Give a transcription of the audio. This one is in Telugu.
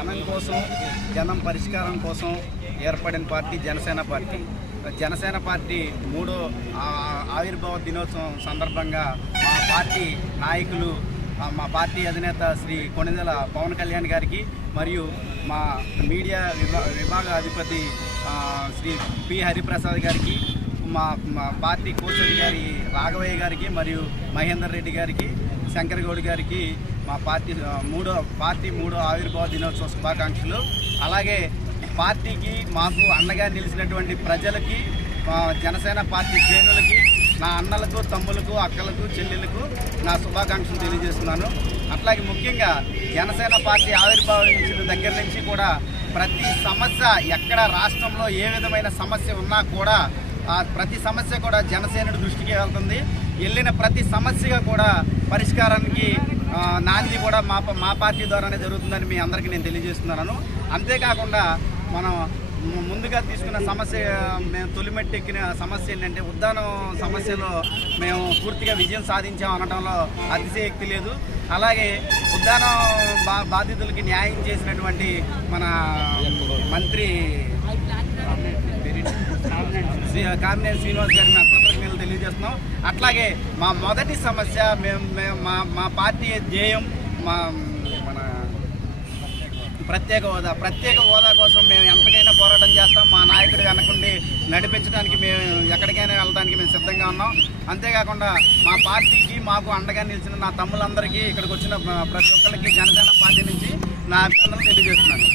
జనం కోసం, జనం పరిష్కారం కోసం ఏర్పడిన party Janasena party. Janasena party 3వ ఆవిర్భావ దినోత్సవం సందర్భంగా మా పార్టీ నాయకులు, మా పార్టీ అధినేత శ్రీ కొణిదెల పవన్ కళ్యాణ్ గారికి మరియు మా మీడియా విభాగ అధిపతి శ్రీ పి హరిప్రసాద్ గారికి, మా పార్టీ కోశాధికారి రాఘవయ్య గారికి మరియు మహేందర్ రెడ్డి గారికి, శంకర్ గౌడ్ గారికి మా పార్టీ 3వ ఆవిర్భావ దినోత్సవ శుభాకాంక్షలు. అలాగే పార్టీకి మాకు అండగా నిలిచినటువంటి ప్రజలకి, జనసేన పార్టీ శ్రేణులకి, నా అన్నలకు, తమ్ములకు, అక్కలకు, చెల్లెలకు నా శుభాకాంక్షలు తెలియజేస్తున్నాను. అట్లాగే ముఖ్యంగా జనసేన పార్టీ ఆవిర్భావించిన దగ్గర నుంచి కూడా ప్రతి సమస్య, ఎక్కడ రాష్ట్రంలో ఏ విధమైన సమస్య ఉన్నా కూడా ప్రతి సమస్య కూడా జనసేనుడి దృష్టికి వెళ్తుంది. వెళ్ళిన ప్రతి సమస్యగా కూడా పరిష్కారానికి నాంది కూడా మా పార్టీ ద్వారానే జరుగుతుందని మీ అందరికీ నేను తెలియజేస్తున్నాను. అంతేకాకుండా మనం ముందుగా తీసుకున్న సమస్య, మేము తొలిమెట్టెక్కిన సమస్య ఏంటంటే ఉద్దానం సమస్యలో మేము పూర్తిగా విజయం సాధించాం అనడంలో అతిశయోక్తి లేదు. అలాగే ఉద్దానం బాధితులకి న్యాయం చేసినటువంటి మన మంత్రి కామినేని శ్రీనివాస్ గారికి నా కృతజ్ఞతలు తెలియజేస్తున్నాం. అట్లాగే మా మొదటి సమస్య, మా పార్టీ ధ్యేయం మన ప్రత్యేక హోదా కోసం మేము ఎంతకైనా పోరాటం చేస్తాం. మా నాయకుడు వెనకుండి నడిపించడానికి మేము ఎక్కడికైనా వెళ్ళడానికి మేము సిద్ధంగా ఉన్నాం. అంతేకాకుండా మా పార్టీకి మాకు అండగా నిలిచిన నా తమ్ములందరికీ, ఇక్కడికి వచ్చిన ప్రతి ఒక్కరికి జనసేన పార్టీ నుంచి నా అభినందనలు తెలియజేస్తున్నాను.